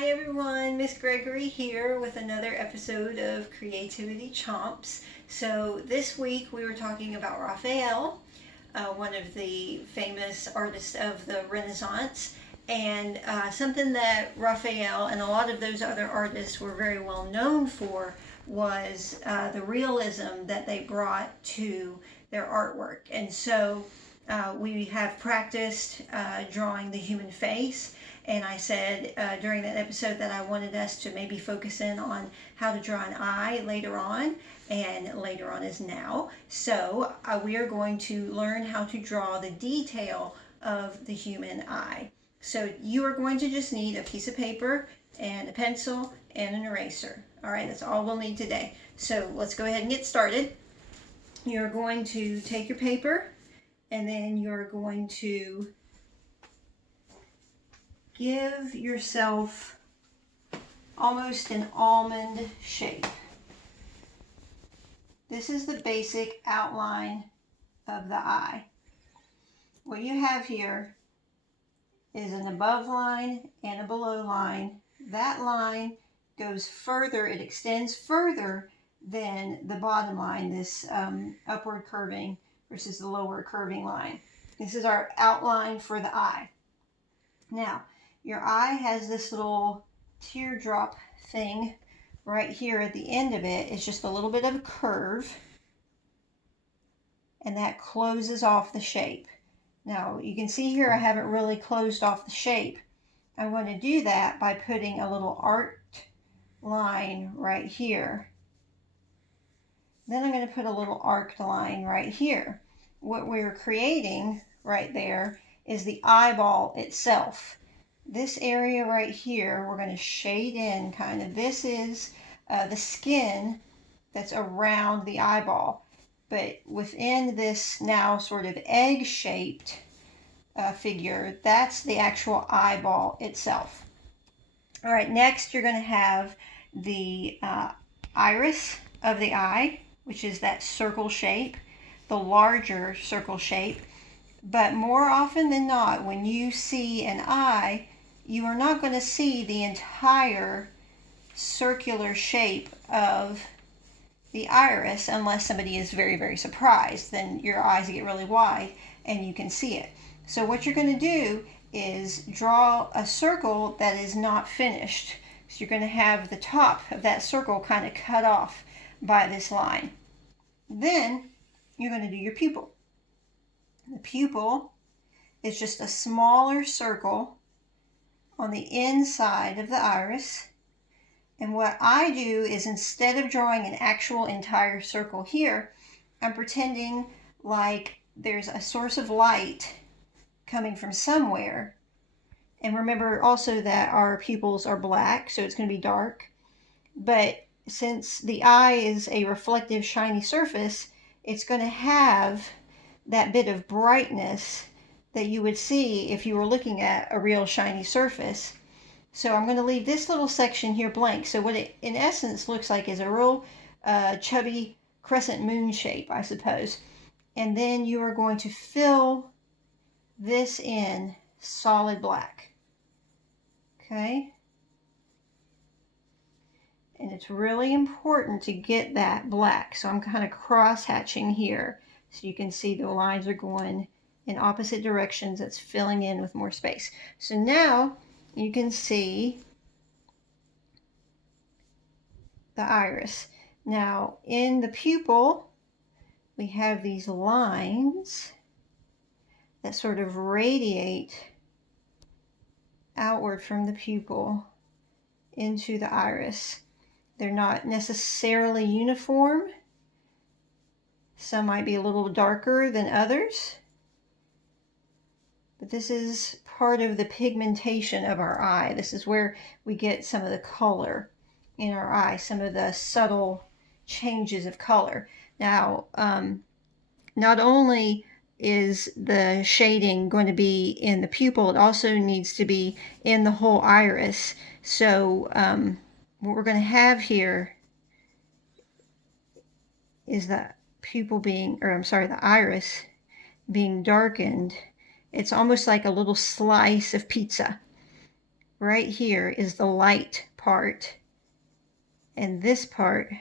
Hi everyone, Miss Gregory here with another episode of Creativity Chomps. So this week we were talking about Raphael, one of the famous artists of the Renaissance, and something that Raphael and a lot of those other artists were very well known for was the realism that they brought to their artwork. And so we have practiced drawing the human face, and I said during that episode that I wanted us to maybe focus in on how to draw an eye later on, and later on is now. So we are going to learn how to draw the detail of the human eye. So you are going to just need a piece of paper and a pencil and an eraser. All right, that's all we'll need today. So let's go ahead and get started. You're going to take your paper, and then you're going to give yourself almost an almond shape. This is the basic outline of the eye. What you have here is an above line and a below line. That line goes further, it extends further than the bottom line, this upward curving versus the lower curving line. This is our outline for the eye. Now, your eye has this little teardrop thing right here at the end of it. It's just a little bit of a curve, and that closes off the shape. Now, you can see here I haven't really closed off the shape. I'm going to do that by putting a little arced line right here. Then I'm going to put a little arced line right here. What we're creating right there is the eyeball itself. This area right here, we're going to shade in kind of. This is the skin that's around the eyeball. But within this now sort of egg-shaped figure, that's the actual eyeball itself. All right, next you're going to have the iris of the eye, which is that circle shape, the larger circle shape. But more often than not, when you see an eye, you are not going to see the entire circular shape of the iris unless somebody is very, very surprised. Then your eyes get really wide and you can see it. So what you're going to do is draw a circle that is not finished. So you're going to have the top of that circle kind of cut off by this line. Then you're going to do your pupil. The pupil is just a smaller circle on the inside of the iris. And what I do is, instead of drawing an actual entire circle here, I'm pretending like there's a source of light coming from somewhere. And remember also that our pupils are black, so it's going to be dark. But since the eye is a reflective, shiny surface, it's going to have that bit of brightness that you would see if you were looking at a real shiny surface. So I'm going to leave this little section here blank. So what it in essence looks like is a real chubby crescent moon shape, I suppose. And then you are going to fill this in solid black. Okay? And it's really important to get that black. So I'm kind of cross-hatching here, so you can see the lines are going in opposite directions. That's filling in with more space. So now you can see the iris. Now in the pupil, we have these lines that sort of radiate outward from the pupil into the iris. They're not necessarily uniform. Some might be a little darker than others. But this is part of the pigmentation of our eye. This is where we get some of the color in our eye, some of the subtle changes of color. Now, not only is the shading going to be in the pupil, it also needs to be in the whole iris. So what we're going to have here is the the iris being darkened. It's almost like a little slice of pizza. right here is the light part, and this part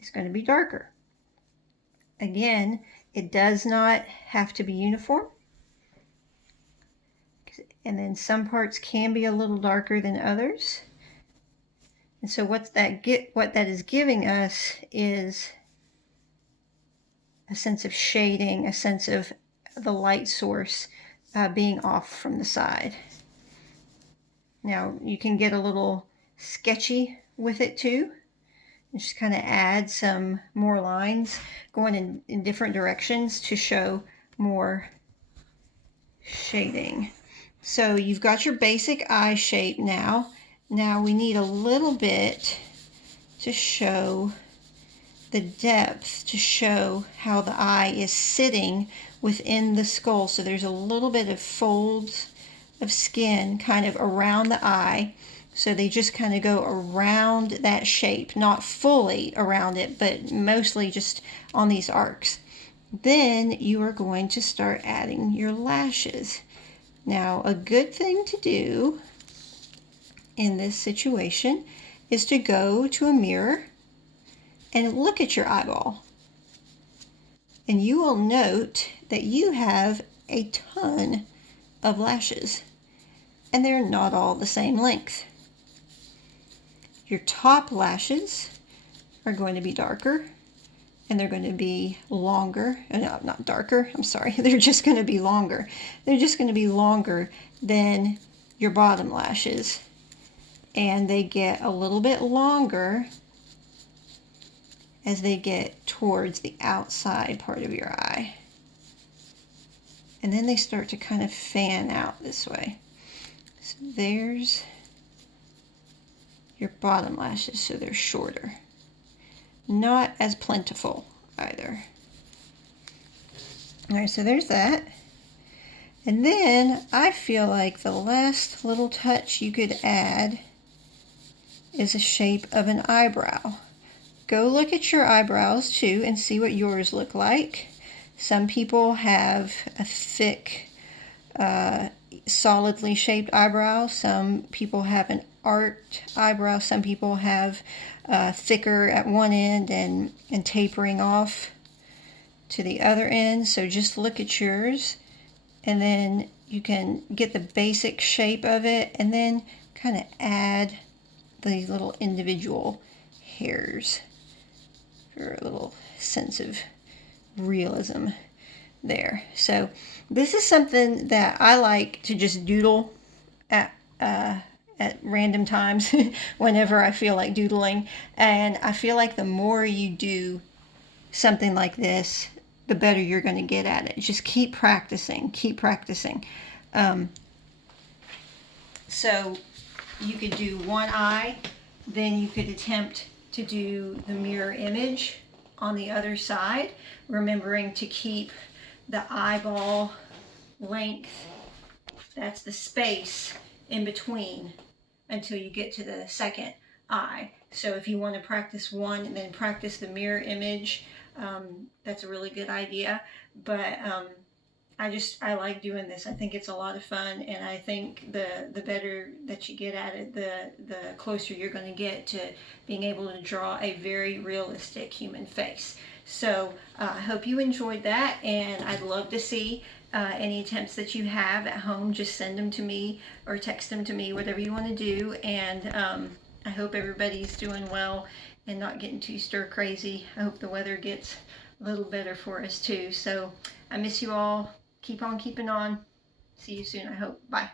is going to be darker. Again, it does not have to be uniform. And then some parts can be a little darker than others. And so what that is giving us is a sense of shading, a sense of the light source being off from the side. Now you can get a little sketchy with it too. Just kind of add some more lines going in different directions to show more shading. So you've got your basic eye shape now. Now we need a little bit to show the depth, to show how the eye is sitting within the skull. So there's a little bit of folds of skin kind of around the eye. So they just kind of go around that shape, not fully around it, but mostly just on these arcs. Then you are going to start adding your lashes. Now, a good thing to do in this situation is to go to a mirror and look at your eyeball. And you will note that you have a ton of lashes, and they're not all the same length. Your top lashes are going to be darker, and they're going to be longer. No, not darker, I'm sorry. They're just going to be longer. They're just going to be longer than your bottom lashes. And they get a little bit longer as they get towards the outside part of your eye. And then they start to kind of fan out this way. So there's your bottom lashes, so they're shorter. Not as plentiful either. All right, so there's that. And then I feel like the last little touch you could add is a shape of an eyebrow. Go look at your eyebrows too and see what yours look like. Some people have a thick, solidly shaped eyebrow. Some people have an arched eyebrow. Some people have thicker at one end and tapering off to the other end. So just look at yours, and then you can get the basic shape of it, and then kind of add these little individual hairs for a little sense of realism there. So this is something that I like to just doodle at random times whenever I feel like doodling. And I feel like the more you do something like this, the better you're going to get at it. Just keep practicing, keep practicing. So you could do one eye, then you could attempt to do the mirror image on the other side, remembering to keep the eyeball length, that's the space in between until you get to the second eye. So if you want to practice one and then practice the mirror image, that's a really good idea. But I like doing this. I think it's a lot of fun, and I think the better that you get at it, the closer you're going to get to being able to draw a very realistic human face. So I hope you enjoyed that, and I'd love to see any attempts that you have at home. Just send them to me or text them to me, whatever you want to do. And I hope everybody's doing well and not getting too stir crazy. I hope the weather gets a little better for us too. So I miss you all. Keep on keeping on. See you soon, I hope. Bye.